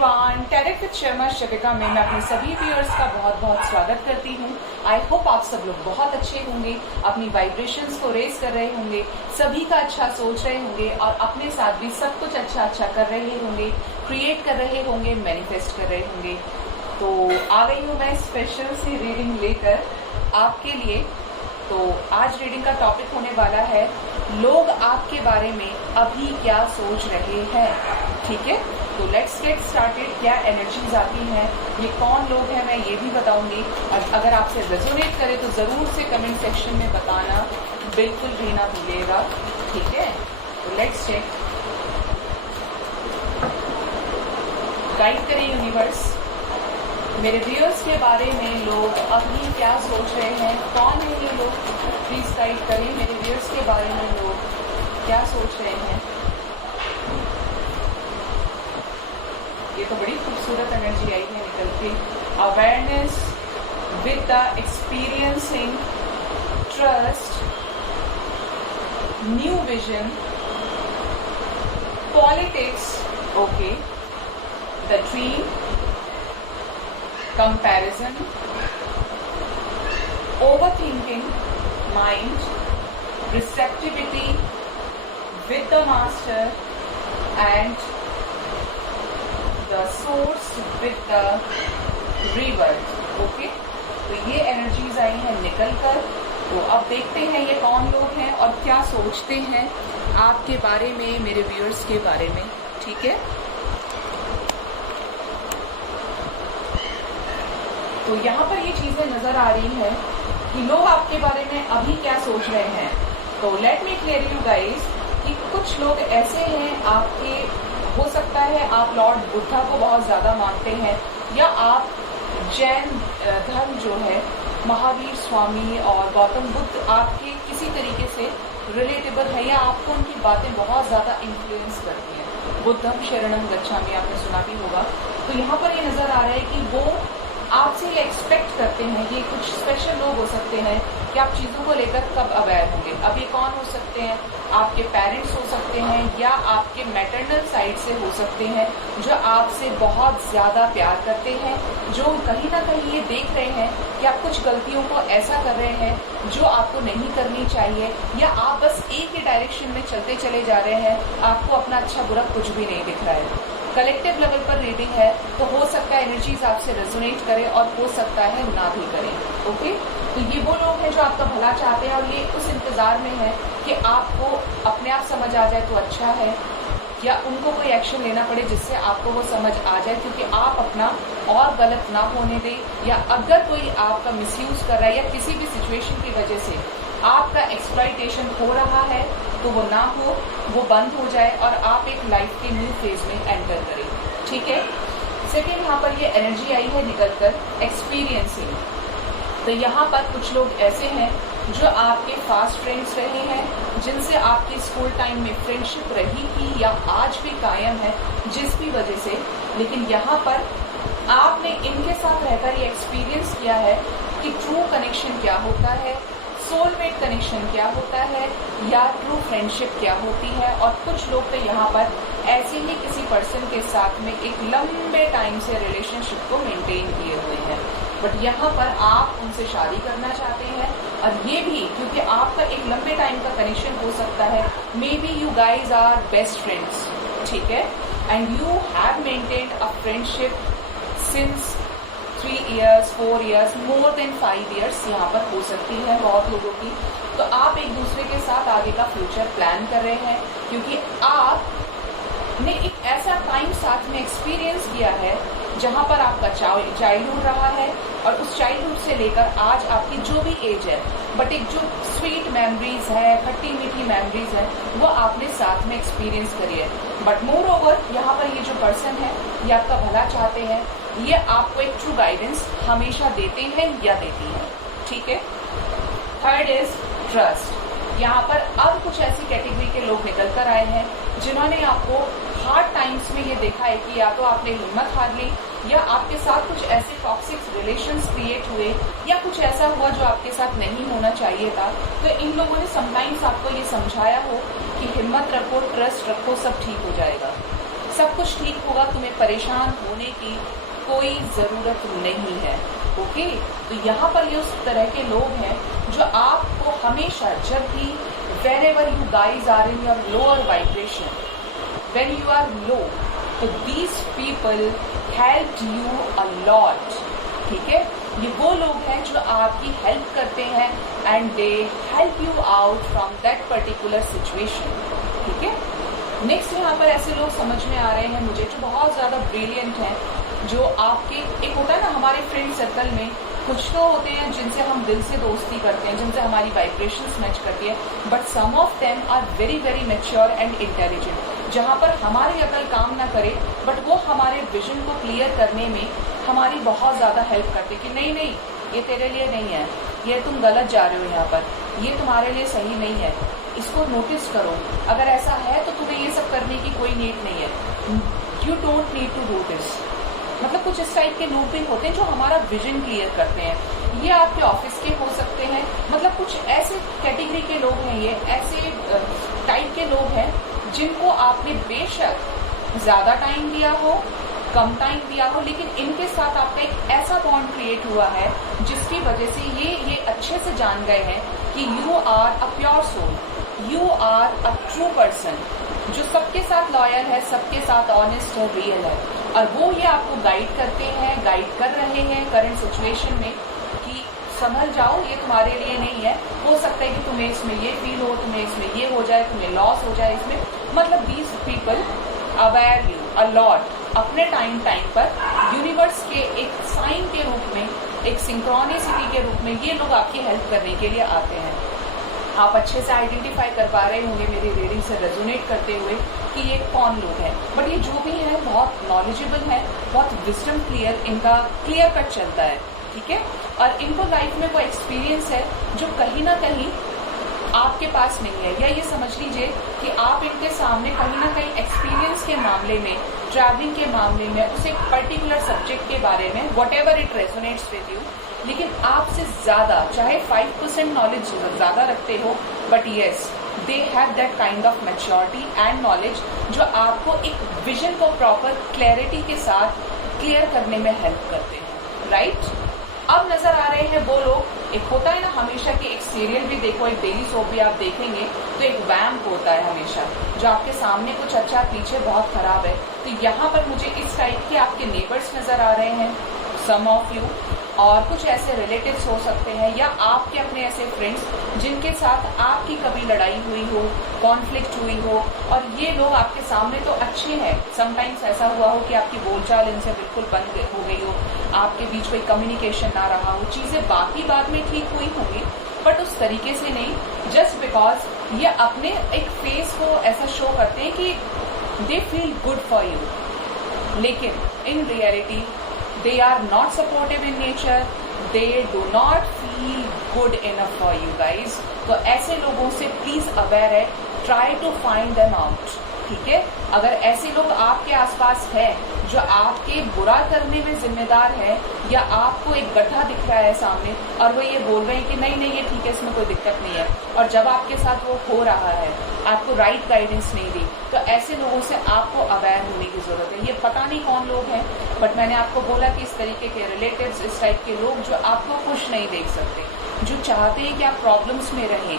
Everyone, tarot with Sharma शबिका में मैं अपने सभी व्यूअर्स का बहुत बहुत स्वागत करती हूँ। आई होप आप सब लोग बहुत अच्छे होंगे, अपनी वाइब्रेशंस को रेज कर रहे होंगे, सभी का अच्छा सोच रहे होंगे और अपने साथ भी सब कुछ अच्छा अच्छा कर रहे होंगे, क्रिएट कर रहे होंगे, मैनिफेस्ट कर रहे होंगे। तो आ गई हूँ मैं स्पेशल सी रीडिंग लेकर आपके लिए। तो आज रीडिंग का टॉपिक होने वाला है लोग आपके बारे में अभी क्या सोच रहे हैं। ठीक है, तो लेट्स गेट स्टार्टेड। क्या एनर्जीज आती हैं, ये कौन लोग हैं, मैं ये भी बताऊंगी। और अगर आपसे रेजोनेट करे तो ज़रूर से कमेंट सेक्शन में बताना, बिल्कुल भी ना भूलिएगा। ठीक है, तो लेट्स चेक। गाइड करें यूनिवर्स, मेरे व्यूअर्स के बारे में लोग अभी क्या सोच रहे हैं, कौन है ये लोग, प्लीज गाइड करें। मेरे व्यूअर्स के बारे में लोग क्या सोच रहे हैं। ये तो बड़ी खूबसूरत एनर्जी आई है निकल के। Awareness with the experiencing, trust, new vision, politics, okay, the dream, comparison, overthinking, mind, receptivity, with the master and the source with the river. Okay, तो ये एनर्जीज आई हैं निकल कर। तो अब देखते हैं ये कौन लोग हैं और क्या सोचते हैं आपके बारे में, मेरे व्यूअर्स के बारे में। ठीक है, तो यहाँ पर ये चीजें नजर आ रही है कि लोग आपके बारे में अभी क्या सोच रहे हैं। तो let me clear you guys कि कुछ लोग ऐसे हैं आपके, हो सकता है आप लॉर्ड बुद्धा को बहुत ज्यादा मानते हैं, या आप जैन धर्म जो है, महावीर स्वामी और गौतम बुद्ध आपके किसी तरीके से रिलेटेबल है, या आपको उनकी बातें बहुत ज्यादा इन्फ्लुएंस करती हैं। बुद्धम शरणम गच्छामि आपने सुना भी होगा। तो यहाँ पर ये नजर आ रहा है कि वो आपसे ये एक्सपेक्ट करते हैं। ये कुछ स्पेशल लोग हो सकते हैं कि आप चीज़ों को लेकर कब अवेयर होंगे। अब ये कौन हो सकते हैं, आपके पेरेंट्स हो सकते हैं, या आपके मैटरनल साइड से हो सकते हैं, जो आपसे बहुत ज़्यादा प्यार करते हैं, जो कहीं ना कहीं ये देख रहे हैं कि आप कुछ गलतियों को ऐसा कर रहे हैं जो आपको नहीं करनी चाहिए, या आप बस एक ही डायरेक्शन में चलते चले जा रहे हैं, आपको अपना अच्छा बुरा कुछ भी नहीं दिख रहा है। कलेक्टिव लेवल पर रीडिंग है, तो हो सकता है एनर्जीज आपसे रेजोनेट करें और हो सकता है ना भी करें। ओके, तो ये वो लोग हैं जो आपका भला चाहते हैं और ये उस इंतजार में है कि आपको अपने आप समझ आ जाए तो अच्छा है, या उनको कोई एक्शन लेना पड़े जिससे आपको वो समझ आ जाए, क्योंकि आप अपना और गलत ना होने दें, या अगर कोई आपका मिसयूज कर रहा है या किसी भी सिचुएशन की वजह से आपका एक्सप्लॉइटेशन हो रहा है, तो वो ना हो, वो बंद हो जाए और आप एक लाइफ के न्यू फेज में एंटर करें। ठीक है, सेकेंड यहाँ पर ये एनर्जी आई है निकल कर एक्सपीरियंसिंग। तो यहाँ पर कुछ लोग ऐसे हैं जो आपके फास्ट फ्रेंड्स रहे हैं, जिनसे आपकी स्कूल टाइम में फ्रेंडशिप रही थी या आज भी कायम है जिस भी वजह से, लेकिन यहाँ पर आपने इनके साथ रहकर ये एक्सपीरियंस किया है कि ट्रू कनेक्शन क्या होता है, सोलमेट कनेक्शन क्या होता है, या ट्रू फ्रेंडशिप क्या होती है। और कुछ लोग तो यहाँ पर ऐसे ही किसी पर्सन के साथ में एक लंबे टाइम से रिलेशनशिप को मेंटेन किए हुए हैं, बट यहाँ पर आप उनसे शादी करना चाहते हैं। और ये भी क्योंकि आपका एक लंबे टाइम का कनेक्शन हो सकता है, may be you guys are best friends, ठीक है, and you have maintained a friendship since 3 years, 4 years, more than 5 years यहाँ पर हो सकती है बहुत लोगों की। तो आप एक दूसरे के साथ आगे का फ्यूचर प्लान कर रहे हैं, क्योंकि आपने एक ऐसा टाइम साथ में एक्सपीरियंस किया है जहाँ पर आपका चाइल्डहुड रहा है, और उस चाइल्डहुड से लेकर आज आपकी जो भी एज है, बट एक जो स्वीट मेमोरीज है, खट्टी मीठी मेमोरीज है, वो आपने साथ में एक्सपीरियंस करी है। बट मोर ओवर यहाँ पर ये जो पर्सन है, ये आपका भला चाहते हैं, ये आपको एक ट्रू गाइडेंस हमेशा देते हैं या देती है। ठीक है, थर्ड इज ट्रस्ट। यहाँ पर अब कुछ ऐसी कैटेगरी के लोग निकल कर आए हैं जिन्होंने आपको हार्ड टाइम्स में ये देखा है कि या तो आपने हिम्मत हार ली, या आपके साथ कुछ ऐसे टॉक्सिक रिलेशंस क्रिएट हुए, या कुछ ऐसा हुआ जो आपके साथ नहीं होना चाहिए था। तो इन लोगों ने समटाइम्स आपको ये समझाया हो कि हिम्मत रखो, ट्रस्ट रखो, सब ठीक हो जाएगा। सब कुछ ठीक होगा, तुम्हें परेशान होने की कोई ज़रूरत नहीं है। ओके, तो यहाँ पर ये उस तरह के लोग हैं जो आपको हमेशा, जब भी whenever you guys are in your lower vibration, when you are low, तो these people helped you a lot। ठीक है, ये वो लोग हैं जो आपकी हेल्प करते हैं and they help you out from that particular situation. ठीक है, नेक्स्ट यहाँ पर ऐसे लोग समझ में आ रहे हैं मुझे जो बहुत ज़्यादा ब्रिलियंट हैं, जो आपके, एक होता है ना हमारे फ्रेंड सर्कल में कुछ तो होते हैं जिनसे हम दिल से दोस्ती करते हैं, जिनसे हमारी वाइब्रेशंस मैच करती है, but some of them are very very mature and intelligent, जहाँ पर हमारी अकल काम ना करे बट वो हमारे विजन को क्लियर करने में हमारी बहुत ज़्यादा हेल्प करते कि नहीं नहीं ये तेरे लिए नहीं है, ये तुम गलत जा रहे हो, यहाँ पर ये तुम्हारे लिए सही नहीं है, इसको नोटिस करो, अगर ऐसा है तो तुम्हें ये सब करने की कोई नीड नहीं है, you don't need to do this. मतलब कुछ इस टाइप के लोग भी होते हैं जो हमारा विजन क्लियर करते हैं। ये आपके ऑफिस के हो सकते हैं, मतलब कुछ ऐसे कैटेगरी के लोग हैं, ये ऐसे टाइप के लोग हैं जिनको आपने बेशक ज़्यादा टाइम दिया हो, कम टाइम दिया हो, लेकिन इनके साथ आपका एक ऐसा बॉन्ड क्रिएट हुआ है जिसकी वजह से ये अच्छे से जान गए हैं कि you are a pure soul, you are a true person जो सबके साथ लॉयल है, सबके साथ ऑनेस्ट और रियल है, और वो ये आपको गाइड करते हैं, गाइड कर रहे हैं करंट सिचुएशन में कि संभल जाओ, ये तुम्हारे लिए नहीं है, हो सकता है कि तुम्हें इसमें ये फील हो, तुम्हें इसमें ये हो जाए, तुम्हें लॉस हो जाए इसमें। मतलब these people aware you a lot अपने टाइम पर यूनिवर्स के एक साइन के रूप में, एक सिंक्रोनिसिटी के रूप में ये लोग आपकी हेल्प करने के लिए आते हैं। आप अच्छे से आइडेंटिफाई कर पा रहे होंगे मेरी रीडिंग से रेजोनेट करते हुए कि ये कौन लोग हैं, बट ये जो भी है बहुत नॉलेजेबल है, बहुत विजडम इनका क्लियर कट चलता है। ठीक है, और इनको लाइफ में कोई एक्सपीरियंस है जो कहीं ना कहीं आपके पास नहीं है, या ये समझ लीजिए कि आप इनके सामने कहीं ना कहीं एक्सपीरियंस के मामले में, ट्रैवलिंग के मामले में, उस एक पर्टिकुलर सब्जेक्ट के बारे में, what ever it resonates with you, लेकिन आपसे ज़्यादा, चाहे 5% नॉलेज ज़्यादा रखते हो, but yes they have that kind of maturity and knowledge जो आपको एक विजन को प्रॉपर क्लैरिटी के साथ क्लियर करने में हेल्प करते हैं। राइट, अब नजर आ रहे हैं वो लोग, एक होता है ना हमेशा कि एक सीरियल भी देखो, एक डेली सोप भी आप देखेंगे तो एक वैम्प होता है हमेशा जो आपके सामने कुछ अच्छा, पीछे बहुत खराब है। तो यहाँ पर मुझे इस टाइप के आपके नेबर्स नजर आ रहे हैं, सम ऑफ यू, और कुछ ऐसे रिलेटिव्स हो सकते हैं या आपके अपने ऐसे फ्रेंड्स जिनके साथ आपकी कभी लड़ाई हुई हो, कॉन्फ्लिक्ट हुई हो, और ये लोग आपके सामने तो अच्छे हैं, समटाइम्स ऐसा हुआ हो कि आपकी बोलचाल इनसे बिल्कुल बंद हो गई हो, आपके बीच कोई कम्युनिकेशन ना रहा हो, चीज़ें बाकी बाद में ठीक हुई होंगी बट उस तरीके से नहीं, जस्ट बिकॉज ये अपने एक फेस को ऐसा शो करते हैं कि they feel good for you, लेकिन in reality they are not supportive in nature, they do not feel good enough for you guys। तो ऐसे लोगों से प्लीज अवेयर है, try to find them out। ठीक है, अगर ऐसे लोग आपके आसपास है जो आपके बुरा करने में जिम्मेदार है, या आपको एक गड्ढा दिख रहा है सामने और वो ये बोल रहे हैं कि नहीं नहीं ये ठीक है, इसमें कोई दिक्कत नहीं है, और जब आपके साथ वो हो रहा है आपको राइट गाइडेंस नहीं दी, तो ऐसे लोगों से आपको अवेयर होने की जरूरत है। ये पता नहीं कौन लोग हैं, बट मैंने आपको बोला कि इस तरीके के रिलेटिव्स, इस टाइप के लोग जो आपको खुश नहीं देख सकते, जो चाहते हैं कि आप प्रॉब्लम्स में रहें,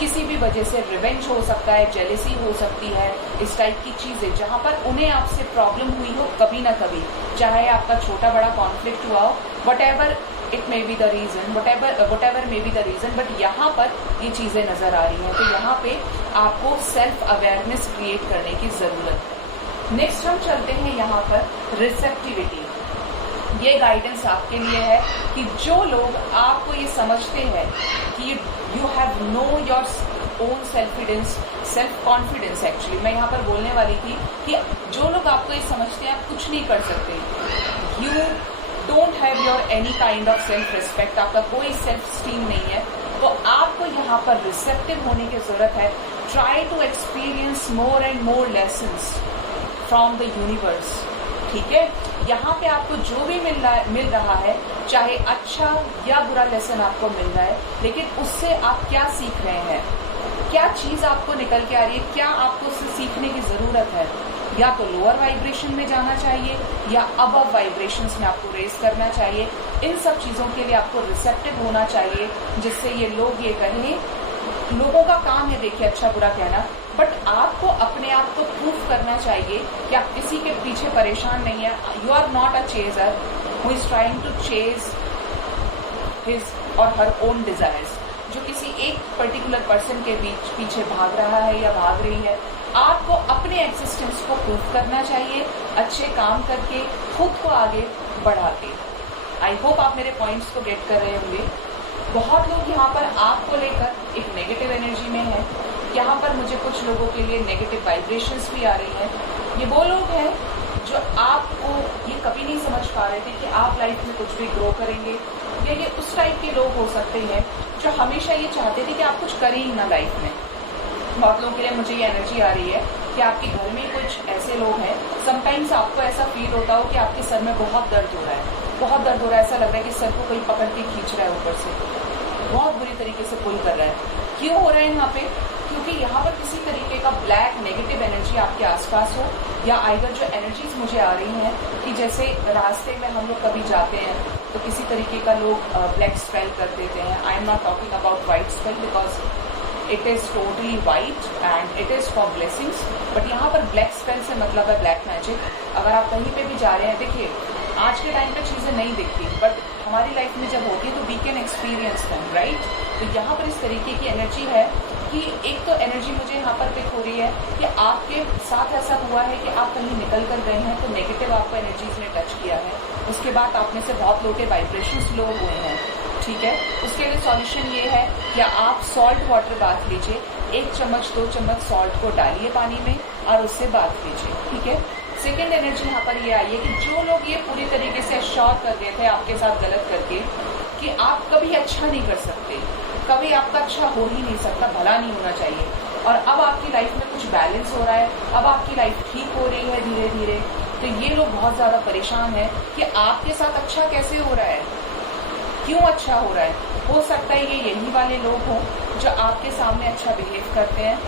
किसी भी वजह से रिवेंज हो सकता है, जेलेसी हो सकती है, इस टाइप की चीज़ें जहाँ पर उन्हें आपसे प्रॉब्लम हुई हो कभी ना कभी, चाहे आपका छोटा बड़ा कॉन्फ्लिक्ट हुआ हो, what ever it may be the reason, what ever may be the reason, but यहाँ पर ये चीज़ें नज़र आ रही हैं। तो यहाँ पे आपको सेल्फ अवेयरनेस क्रिएट करने की ज़रूरत है। नेक्स्ट हम चलते हैं यहाँ पर रिसेप्टिविटी। ये गाइडेंस आपके लिए है कि जो लोग आपको ये समझते हैं कि you have know your own self confidence, actually मैं यहाँ पर बोलने वाली थी कि जो लोग आपको ये समझते हैं आप कुछ नहीं कर सकते, you don't have your any kind of self respect, आपका कोई सेल्फ स्टीम नहीं है, तो आपको यहाँ पर रिसेप्टिव होने की जरूरत है। Try to experience more and more lessons from the universe. ठीक है, यहाँ पे आपको जो भी मिल रहा है, चाहे अच्छा या बुरा लेसन आपको मिल रहा है, लेकिन उससे आप क्या सीख रहे हैं, क्या चीज़ आपको निकल के आ रही है, क्या आपको उससे सीखने की ज़रूरत है, या तो लोअर वाइब्रेशन में जाना चाहिए या अबव वाइब्रेशंस में आपको रेज करना चाहिए। इन सब चीज़ों के लिए आपको रिसेप्टिव होना चाहिए, जिससे ये लोग ये कहें। लोगों का काम है देखिए अच्छा बुरा कहना, बट आपको अपने आप को प्रूफ करना चाहिए कि आप किसी के पीछे परेशान नहीं है। You are not a chaser who is trying to chase his or her own desires, जो किसी एक पर्टिकुलर पर्सन के पीछे भाग रहा है या भाग रही है। आपको अपने एग्जिस्टेंस को प्रूफ करना चाहिए, अच्छे काम करके, खुद को आगे बढ़ा के। आई होप आप मेरे पॉइंट्स को गेट कर रहे होंगे। बहुत लोग यहाँ पर आपको लेकर एक नेगेटिव एनर्जी में है। यहाँ पर मुझे कुछ लोगों के लिए नेगेटिव वाइब्रेशंस भी आ रही हैं। ये वो लोग हैं जो आपको ये कभी नहीं समझ पा रहे थे कि आप लाइफ में कुछ भी ग्रो करेंगे, या ये उस टाइप के लोग हो सकते हैं जो हमेशा ये चाहते थे कि आप कुछ करें ही ना लाइफ में। बहुत लोगों के लिए मुझे ये एनर्जी आ रही है कि आपके घर में कुछ ऐसे लोग हैं। समटाइम्स आपको ऐसा फील होता हो कि आपके सर में बहुत दर्द हो रहा है, बहुत दर्द हो रहा है, ऐसा लग रहा है कि सर को कोई पकड़ के खींच रहा है ऊपर से, बहुत बुरी तरीके से पुल कर रहा है। क्यों हो रहा है यहाँ पे? क्योंकि यहाँ पर किसी तरीके का ब्लैक नेगेटिव एनर्जी आपके आसपास हो, या आइदर जो एनर्जीज मुझे आ रही हैं कि जैसे रास्ते में हम लोग कभी जाते हैं तो किसी तरीके का लोग ब्लैक स्पेल कर देते हैं। I am not talking about white spell because it is totally white and it is for blessings, but यहाँ पर ब्लैक स्पेल से मतलब है ब्लैक मैजिक। अगर आप कहीं पे भी जा रहे हैं, देखिए आज के टाइम पे चीज़ें नहीं दिखती, बट हमारी लाइफ में जब होती है तो we can experience them, right. तो यहाँ पर इस तरीके की एनर्जी है कि एक तो एनर्जी मुझे यहाँ पर पिक हो रही है कि आपके साथ ऐसा हुआ है कि आप कहीं निकल कर गए हैं तो नेगेटिव आपको एनर्जीज ने टच किया है, उसके बाद आप में से बहुत लोगों के वाइब्रेशंस लो हुए हैं, ठीक है। उसके लिए सॉल्यूशन ये है कि आप सॉल्ट वाटर बाथ लीजिए, 1 चम्मच 2 चम्मच सॉल्ट को डालिए पानी में और उससे बाथ लीजिए, ठीक है। सेकेंड एनर्जी यहाँ पर ये आई है कि जो लोग ये पूरी तरीके से श्योर कर गए थे आपके साथ गलत करके कि आप कभी अच्छा नहीं कर सकते, कभी आपका अच्छा हो ही नहीं सकता, भला नहीं होना चाहिए, और अब आपकी लाइफ में कुछ बैलेंस हो रहा है, अब आपकी लाइफ ठीक हो रही है धीरे धीरे, तो ये लोग बहुत ज़्यादा परेशान हैं कि आपके साथ अच्छा कैसे हो रहा है, क्यों अच्छा हो रहा है। हो सकता है ये यही वाले लोग हों जो आपके सामने अच्छा बिहेव करते हैं,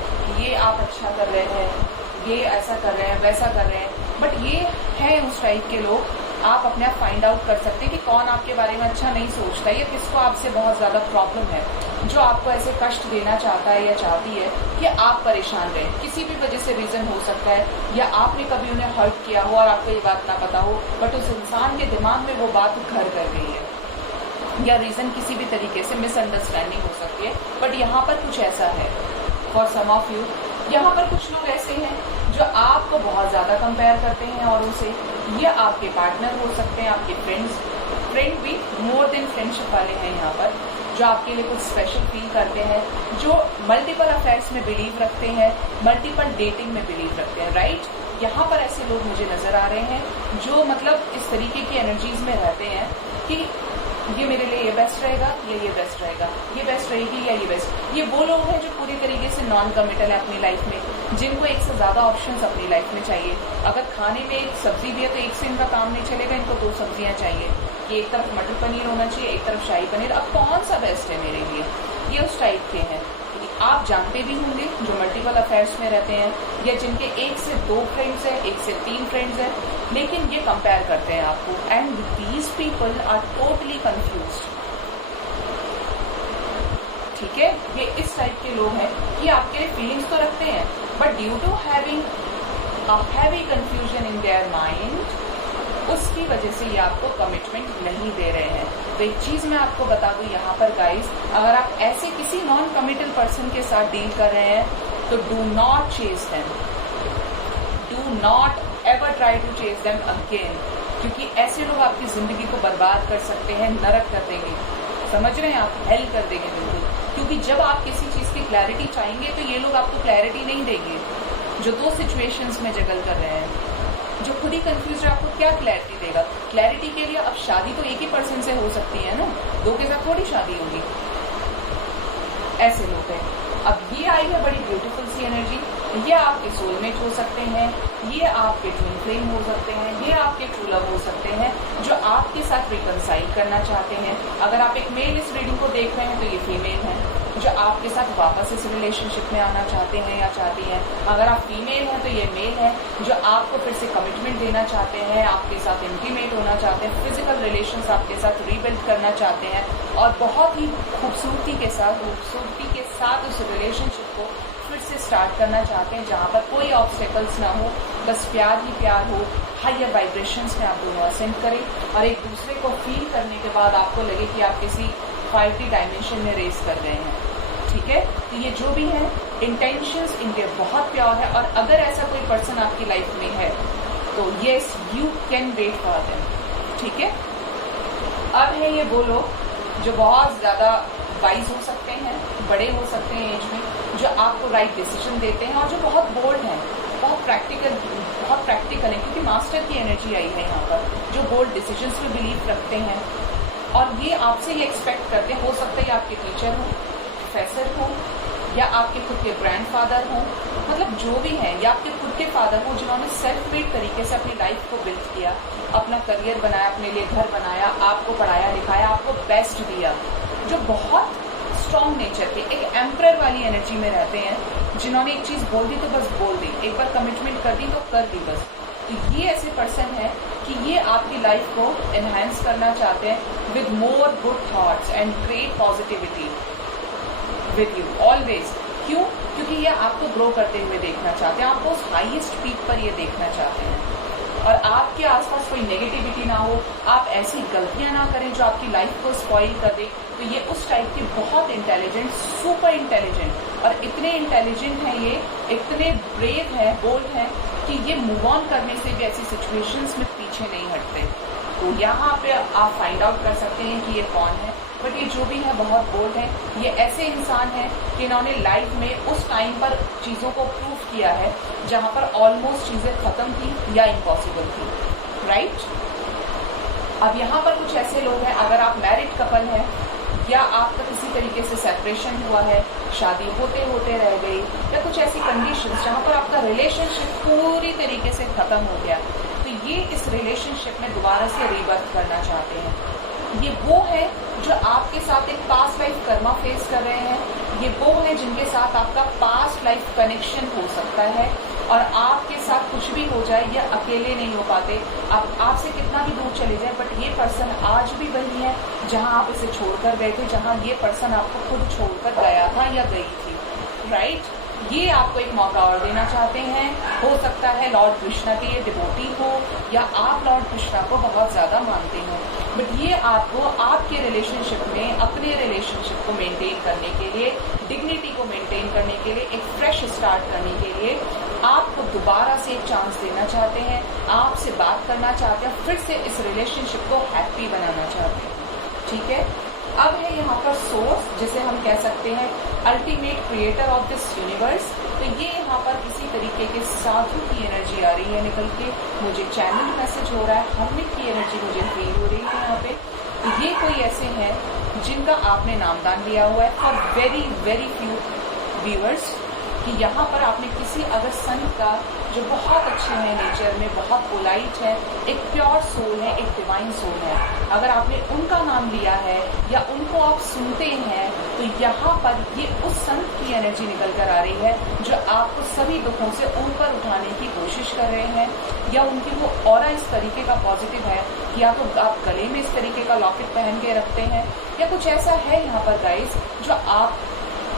ये आप अच्छा कर रहे हैं, ये ऐसा कर रहे हैं, वैसा कर रहे हैं, बट ये है उस टाइप के लोग। आप अपने आप फाइंड आउट कर सकते हैं कि कौन आपके बारे में अच्छा नहीं सोचता है या किसको आपसे बहुत ज़्यादा प्रॉब्लम है, जो आपको ऐसे कष्ट देना चाहता है या चाहती है कि आप परेशान रहें। किसी भी वजह से रीज़न हो सकता है, या आपने कभी उन्हें हर्ट किया हो और आपको ये बात ना पता हो, बट उस इंसान के दिमाग में वो बात घर कर रही है, या रीज़न किसी भी तरीके से मिसअंडरस्टैंडिंग हो सकती है। बट यहाँ पर कुछ ऐसा है फॉर सम ऑफ यू, यहाँ पर कुछ लोग ऐसे हैं जो आपको बहुत ज़्यादा कंपेयर करते हैं औरों से। ये आपके पार्टनर हो सकते हैं, आपके फ्रेंड भी मोर देन फ्रेंडशिप वाले हैं यहाँ पर, जो आपके लिए कुछ स्पेशल फील करते हैं, जो मल्टीपल अफेयर्स में बिलीव रखते हैं, मल्टीपल डेटिंग में बिलीव रखते हैं, राइट। यहाँ पर ऐसे लोग मुझे नज़र आ रहे हैं जो मतलब इस तरीके की एनर्जीज में रहते हैं कि ये मेरे लिए ये बेस्ट रहेगा या ये बेस्ट रहेगा, ये बेस्ट रहेगी या ये बेस्ट। ये वो लोग हैं जो पूरी तरीके से नॉन कमिटल है अपनी लाइफ में, जिनको एक से ज़्यादा ऑप्शंस अपनी लाइफ में चाहिए। अगर खाने में एक सब्जी भी है तो एक से इनका काम नहीं चलेगा, इनको 2 सब्जियां चाहिए, कि एक तरफ मटर पनीर होना चाहिए, एक तरफ शाही पनीर। अब कौन सा बेस्ट है मेरे लिए, ये उस टाइप के हैं। आप जानते भी होंगे जो मल्टीपल अफेयर्स में रहते हैं, या जिनके 1 से 2 फ्रेंड्स हैं, 1 से 3 फ्रेंड्स हैं, लेकिन ये कंपेयर करते हैं आपको। And these people are totally confused, ठीक है। ये इस टाइप के लोग हैं कि आपके लिए फीलिंग्स तो रखते हैं, but due to having a heavy confusion in their mind, उसकी वजह से ये आपको कमिटमेंट नहीं दे रहे हैं। तो एक चीज़ मैं आपको बता दूं यहाँ पर गाइस, अगर आप ऐसे किसी नॉन कमिटल पर्सन के साथ डील कर रहे हैं तो do not chase them, do not ever try to chase them again, क्योंकि ऐसे लोग आपकी ज़िंदगी को बर्बाद कर सकते हैं, नरक कर देंगे, समझ रहे हैं आप, हेल कर देंगे बिल्कुल। क्योंकि जब आप किसी चीज़ की क्लैरिटी चाहेंगे तो ये लोग आपको क्लैरिटी नहीं देंगे। जो 2 सिचुएशंस में जगल कर रहे हैं, जो खुद ही कंफ्यूज है, आपको क्या क्लैरिटी देगा। क्लैरिटी के लिए अब शादी तो एक ही पर्सन से हो सकती है ना, 2 के साथ थोड़ी शादी होगी। ऐसे लोग हैं। अब ये आई है बड़ी ब्यूटीफुल सी एनर्जी, ये आपके सोलमेट हो सकते हैं, ये आपके ट्विन फ्लेम हो सकते हैं, ये आपके ट्रू लव हो सकते हैं, जो आपके साथ रिकंसाइल करना चाहते हैं। अगर आप एक मेल इस रीडिंग को देख रहे हैं तो ये फीमेल है, जो आपके साथ वापस इस रिलेशनशिप में आना चाहते हैं या चाहती हैं। अगर आप फीमेल हैं तो ये मेल है जो आपको फिर से कमिटमेंट देना चाहते हैं, आपके साथ इंटीमेट होना चाहते हैं, फिजिकल रिलेशंस आपके साथ रीबिल्ड करना चाहते हैं और बहुत ही खूबसूरती के साथ उस रिलेशनशिप को फिर से स्टार्ट करना चाहते हैं, जहाँ पर कोई ऑब्स्टेकल्स ना हो, बस प्यार ही प्यार हो। हायर वाइब्रेशंस में आप दोनों असेंड करें और एक दूसरे को फील करने के बाद आपको लगे कि आप किसी 5D डायमेंशन में रेस कर रहे हैं। ठीक है, तो ये जो भी है इंटेंशंस इनके बहुत प्योर है और अगर ऐसा कोई पर्सन आपकी लाइफ में है तो yes you can wait for them. ठीक है, अब है ये वो लोग जो बहुत ज़्यादा वाइज हो सकते हैं, बड़े हो सकते हैं एज में, जो आपको राइट डिसीजन देते हैं और जो बहुत बोल्ड हैं, बहुत प्रैक्टिकल है, क्योंकि मास्टर की एनर्जी आई है यहाँ पर, जो बोल्ड डिसीजंस में बिलीव रखते हैं और ये आपसे ये एक्सपेक्ट करते हैं। हो सकता है आपके टीचर हो, प्रोफेसर हो या आपके खुद के ग्रैंडफादर हो, मतलब जो भी हैं, या आपके खुद के फादर हो जिन्होंने सेल्फ मेड तरीके से अपनी लाइफ को बिल्ड किया, अपना करियर बनाया, अपने लिए घर बनाया, आपको पढ़ाया लिखाया, आपको बेस्ट दिया, जो बहुत स्ट्रॉन्ग नेचर के एक एम्परर वाली एनर्जी में रहते हैं, जिन्होंने एक चीज़ बोल दी तो बस बोल दी, एक बार कमिटमेंट कर दी तो कर दी बस। तो ये ऐसे पर्सन है कि ये आपकी लाइफ को एनहांस करना चाहते हैं with more good thoughts and great positivity with you always. क्यों? क्योंकि ये आपको ग्रो करते हुए देखना चाहते हैं, आपको उस हाईएस्ट पीक पर ये देखना चाहते हैं और आपके आसपास कोई नेगेटिविटी ना हो, आप ऐसी गलतियां ना करें जो आपकी लाइफ को स्पॉइल कर दे। तो ये उस टाइप के बहुत इंटेलिजेंट, सुपर इंटेलिजेंट और इतने इंटेलिजेंट हैं, ये इतने ब्रेव हैं, बोल्ड हैं कि ये मूव ऑन करने से भी ऐसी सिचुएशंस में पीछे नहीं हटते। तो यहाँ पे आप फाइंड आउट कर सकते हैं कि ये कौन है, बट ये जो भी है बहुत बोल्ड है। ये ऐसे इंसान हैं जिन्होंने लाइफ में उस टाइम पर चीज़ों को प्रूव किया है जहाँ पर ऑलमोस्ट चीज़ें ख़त्म थी या इम्पॉसिबल थी, राइट। अब यहाँ पर कुछ ऐसे लोग हैं, अगर आप मैरिड कपल हैं या आपका किसी तरीके से सेपरेशन हुआ है, शादी होते होते रह गई या कुछ ऐसी कंडीशंस जहाँ पर आपका रिलेशनशिप पूरी तरीके से ख़त्म हो गया, तो ये इस रिलेशनशिप में दोबारा से रीबर्थ करना चाहते हैं। ये वो है जो आपके साथ एक पास्ट लाइफ कर्मा फेस कर रहे हैं, ये वो है जिनके साथ आपका पास्ट लाइफ कनेक्शन हो सकता है और आपके साथ कुछ भी हो जाए ये अकेले नहीं हो पाते, आप आपसे कितना भी दूर चले जाए, बट ये पर्सन आज भी वही है जहां आप इसे छोड़कर गए थे, जहां ये पर्सन आपको खुद छोड़कर गया था या गई थी, राइट। ये आपको एक मौका और देना चाहते हैं। हो सकता है लॉर्ड कृष्णा के ये डिवोटी हो या आप लॉर्ड कृष्णा को बहुत ज़्यादा मानते हो, बट ये आपको आपके रिलेशनशिप में, अपने रिलेशनशिप को मेंटेन करने के लिए, डिग्निटी को मेंटेन करने के लिए, एक फ्रेश स्टार्ट करने के लिए आपको दोबारा से एक चांस देना चाहते हैं, आपसे बात करना चाहते हैं, फिर से इस रिलेशनशिप को हैप्पी बनाना चाहते हैं। ठीक है, अब है यहाँ पर सोर्स, जिसे हम कह सकते हैं ultimate creator of this universe. तो ये यहाँ पर किसी तरीके के साधु की एनर्जी आ रही है निकल के, मुझे चैनल मैसेज हो रहा है, हर्मिट की एनर्जी मुझे फील हो रही है यहाँ पे। तो ये कोई ऐसे हैं जिनका आपने नामदान लिया हुआ है for very very few viewers, कि यहाँ पर आपने किसी अगर संत का जो बहुत अच्छे हैं नेचर में, बहुत पोलाइट है, एक प्योर सोल है, एक डिवाइन सोल है, अगर आपने उनका नाम लिया है या उनको आप सुनते हैं, तो यहाँ पर ये उस संत की एनर्जी निकल कर आ रही है जो आपको सभी दुखों से ऊपर उठाने की कोशिश कर रहे हैं, या उनकी वो ऑरा इस तरीके का पॉजिटिव है कि या तो आप गले में इस तरीके का लॉकेट पहन के रखते हैं, या कुछ ऐसा है यहाँ पर गाइस जो आप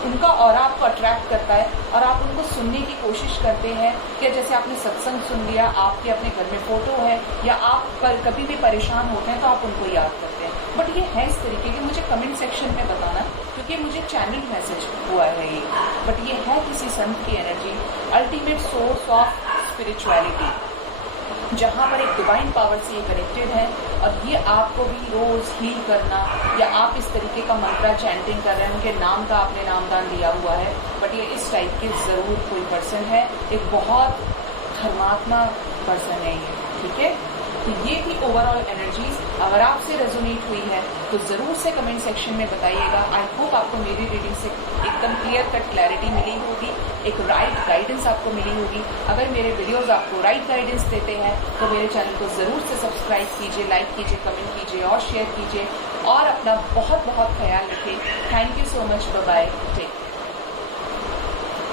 उनका ऑरा आपको अट्रैक्ट करता है और आप उनको सुनने की कोशिश करते हैं। कि जैसे आपने सत्संग सुन लिया, आपके अपने घर में फ़ोटो है, या आप कभी भी परेशान होते हैं तो आप उनको याद करते हैं। बट ये है इस तरीके के, मुझे कमेंट सेक्शन में बताना, क्योंकि मुझे चैनल मैसेज हुआ है ये, बट ये है किसी संत की energy, ultimate source of spirituality, जहाँ पर एक डिवाइन पावर से ये कनेक्टेड है। और ये आपको भी रोज़ हील करना, या आप इस तरीके का मंत्रा चैंटिंग कर रहे हैं, उनके नाम का आपने नामदान दिया हुआ है, बट ये इस टाइप के ज़रूर कोई पर्सन है, एक बहुत धर्मात्मा पर्सन है ये। ठीक है, तो ये थी ओवरऑल एनर्जीज। अगर आपसे रेजोनेट हुई है तो ज़रूर से कमेंट सेक्शन में बताइएगा। आई होप आपको मेरी रीडिंग से एकदम क्लियर कट क्लैरिटी मिली होगी, एक राइट गाइडेंस आपको मिली होगी। अगर मेरे वीडियोस आपको राइट गाइडेंस देते हैं तो मेरे चैनल को ज़रूर से सब्सक्राइब कीजिए, लाइक कीजिए, कमेंट कीजिए और शेयर कीजिए और अपना बहुत बहुत ख्याल रखें। Thank you so much, bye bye, take care.